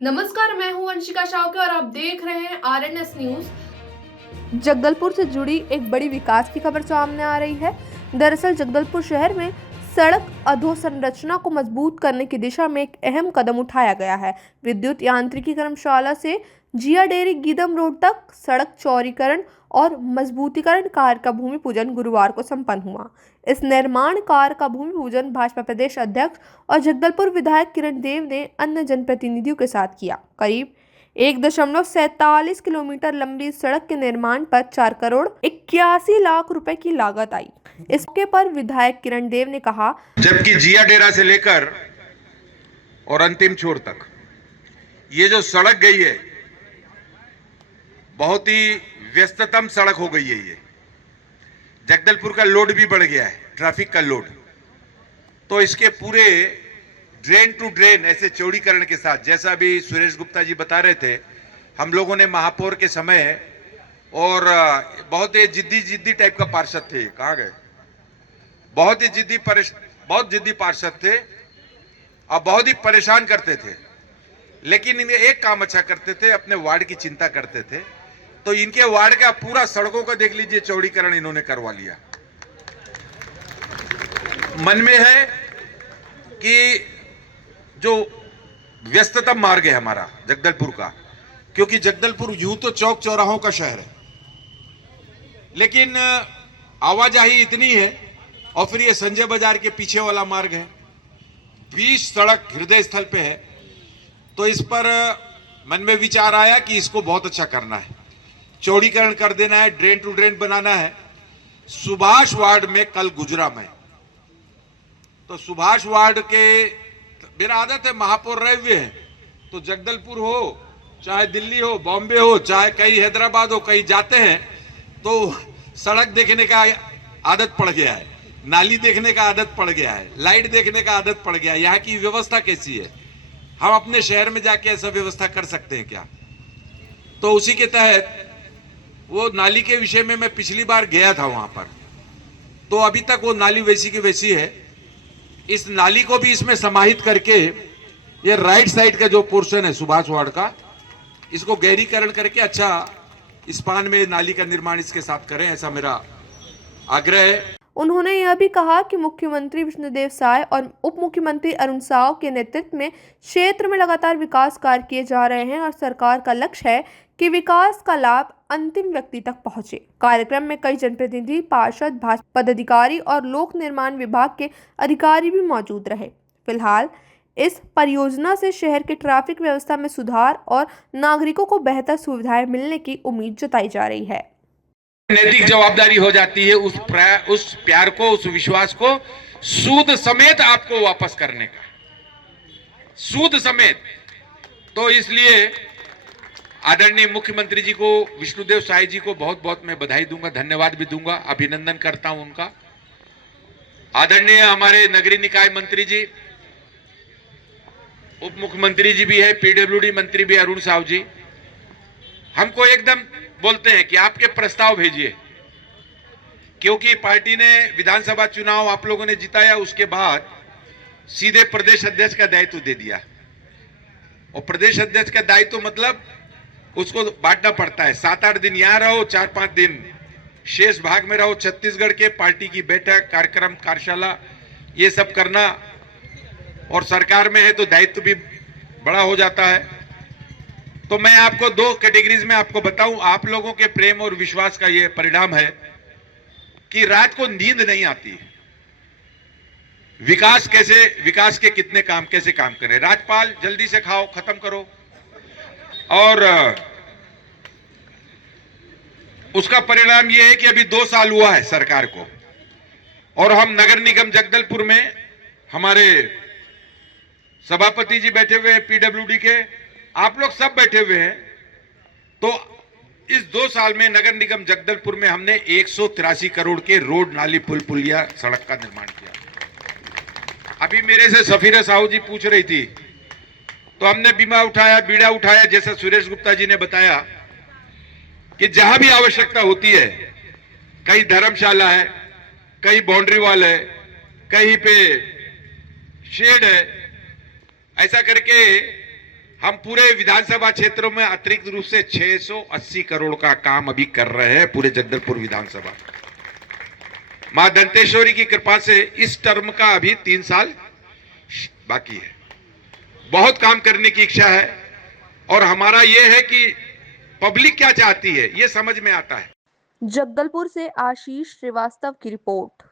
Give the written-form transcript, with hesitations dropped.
नमस्कार, मैं हूं वंशिका शावके और आप देख रहे हैं आरएनएस न्यूज। जगदलपुर से जुड़ी एक बड़ी विकास की खबर सामने आ रही है। दरअसल जगदलपुर शहर में सड़क अधोसंरचना को मजबूत करने की दिशा में एक अहम कदम उठाया गया है। विद्युत यांत्रिकी कर्मशाला से जिया डेयरी गीदम रोड तक सड़क चौड़ीकरण और मजबूतीकरण कार्य का भूमि पूजन गुरुवार को संपन्न हुआ। इस निर्माण कार्य का भूमि पूजन भाजपा प्रदेश अध्यक्ष और जगदलपुर विधायक किरण देव ने अन्य जनप्रतिनिधियों के साथ किया। करीब 1.47 किलोमीटर लंबी सड़क के निर्माण पर 4 करोड़ 81 लाख रुपए की लागत आई। इसके पर विधायक किरण देव ने कहा, जबकि जिया डेरा से लेकर और अंतिम छोर तक ये जो सड़क गई है बहुत ही व्यस्ततम सड़क हो गई है। ये जगदलपुर का लोड भी बढ़ गया है, ट्रैफिक का लोड। तो इसके पूरे ड्रेन टू ड्रेन ऐसे चौड़ीकरण के साथ, जैसा भी सुरेश गुप्ता जी बता रहे थे, हम लोगों ने महापौर के समय और बहुत ही जिद्दी टाइप का पार्षद थे, कहाँ गए, बहुत जिद्दी पार्षद थे और बहुत ही परेशान करते थे, लेकिन इन्हें एक काम अच्छा करते थे, अपने वार्ड की चिंता करते थे। तो इनके वार्ड का पूरा सड़कों का देख लीजिए चौड़ीकरण इन्होंने करवा लिया। मन में है कि जो व्यस्ततम मार्ग है हमारा जगदलपुर का, क्योंकि जगदलपुर यूं तो चौक चौराहों का शहर है, लेकिन आवाजाही इतनी है, और फिर ये संजय बाजार के पीछे वाला मार्ग है, 20 सड़क हृदय स्थल पे है। तो इस पर मन में विचार आया कि इसको बहुत अच्छा करना है, चौड़ीकरण कर देना है, ड्रेन टू ड्रेन बनाना है। सुभाष वार्ड में कल गुजरा मैं, तो सुभाष वार्ड के, मेरा आदत है महापौर रहे हुए हैं, तो जगदलपुर हो चाहे दिल्ली हो, बॉम्बे हो, चाहे कहीं हैदराबाद हो, कहीं जाते हैं तो सड़क देखने का आदत पड़ गया है, नाली देखने का आदत पड़ गया है, लाइट देखने का आदत पड़ गया है। यहाँ की व्यवस्था कैसी है, हम अपने शहर में जाके ऐसा व्यवस्था कर सकते हैं क्या? तो उसी के तहत वो नाली के विषय में मैं पिछली बार गया था वहां पर, तो अभी तक वो नाली वैसी की वैसी है। इस नाली को भी इसमें समाहित करके ये राइट साइड का जो पोर्शन है सुभाष वार्ड का, इसको गहरीकरण करके अच्छा स्पान में नाली का निर्माण इसके साथ करें, ऐसा मेरा आग्रह है। उन्होंने यह भी कहा कि मुख्यमंत्री विष्णुदेव साय और उप मुख्यमंत्री अरुण साव के नेतृत्व में क्षेत्र में लगातार विकास कार्य किए जा रहे हैं और सरकार का लक्ष्य है कि विकास का लाभ अंतिम व्यक्ति तक पहुंचे। कार्यक्रम में कई जनप्रतिनिधि, पार्षद, भाजपा पदाधिकारी और लोक निर्माण विभाग के अधिकारी भी मौजूद रहे। फिलहाल इस परियोजना से शहर के ट्रैफिक व्यवस्था में सुधार और नागरिकों को बेहतर सुविधाएं मिलने की उम्मीद जताई जा रही है। नैतिक जवाबदारी हो जाती है उस प्यार को, उस विश्वास को सूद समेत आपको वापस करने का, सूद समेत। तो इसलिए आदरणीय मुख्यमंत्री जी को, विष्णुदेव साय जी को बहुत बहुत मैं बधाई दूंगा, धन्यवाद भी दूंगा, अभिनंदन करता हूं उनका। आदरणीय हमारे नगरीय निकाय मंत्री जी, उप मुख्यमंत्री जी भी है, पीडब्ल्यूडी मंत्री भी अरुण साव जी, हमको एकदम बोलते हैं कि आपके प्रस्ताव भेजिए, क्योंकि पार्टी ने विधानसभा चुनाव आप लोगों ने जिताया, उसके बाद सीधे प्रदेश अध्यक्ष का दायित्व दे दिया। और प्रदेश अध्यक्ष का दायित्व मतलब उसको बांटना पड़ता है, 7-8 दिन यहां रहो, 4-5 दिन शेष भाग में रहो, छत्तीसगढ़ के पार्टी की बैठक, कार्यक्रम, कार्यशाला, ये सब करना। और सरकार में है तो दायित्व भी बड़ा हो जाता है। तो मैं आपको 2 कैटेगरीज में आपको बताऊं, आप लोगों के प्रेम और विश्वास का यह परिणाम है कि रात को नींद नहीं आती। विकास के कितने काम, कैसे काम करें, राजपाल जल्दी से खाओ, खत्म करो। और उसका परिणाम यह है कि अभी 2 साल हुआ है सरकार को, और हम नगर निगम जगदलपुर में, हमारे सभापति जी बैठे हुए हैं पीडब्ल्यूडी के, आप लोग सब बैठे हुए हैं। तो इस 2 साल में नगर निगम जगदलपुर में हमने 183 करोड़ के रोड, नाली, पुल, पुलिया, सड़क का निर्माण किया। अभी मेरे से सफीरा साहू जी पूछ रही थी, तो हमने बीड़ा उठाया, जैसा सुरेश गुप्ता जी ने बताया कि जहां भी आवश्यकता होती है, कहीं धर्मशाला है, कहीं बाउंड्री वॉल है, कहीं पे शेड है, ऐसा करके हम पूरे विधानसभा क्षेत्रों में अतिरिक्त रूप से 680 करोड़ का काम अभी कर रहे हैं पूरे जगदलपुर विधानसभा। मां दंतेश्वरी की कृपा से इस टर्म का अभी 3 साल बाकी है। बहुत काम करने की इच्छा है और हमारा यह है कि पब्लिक क्या चाहती है ये समझ में आता है। जगदलपुर से आशीष श्रीवास्तव की रिपोर्ट।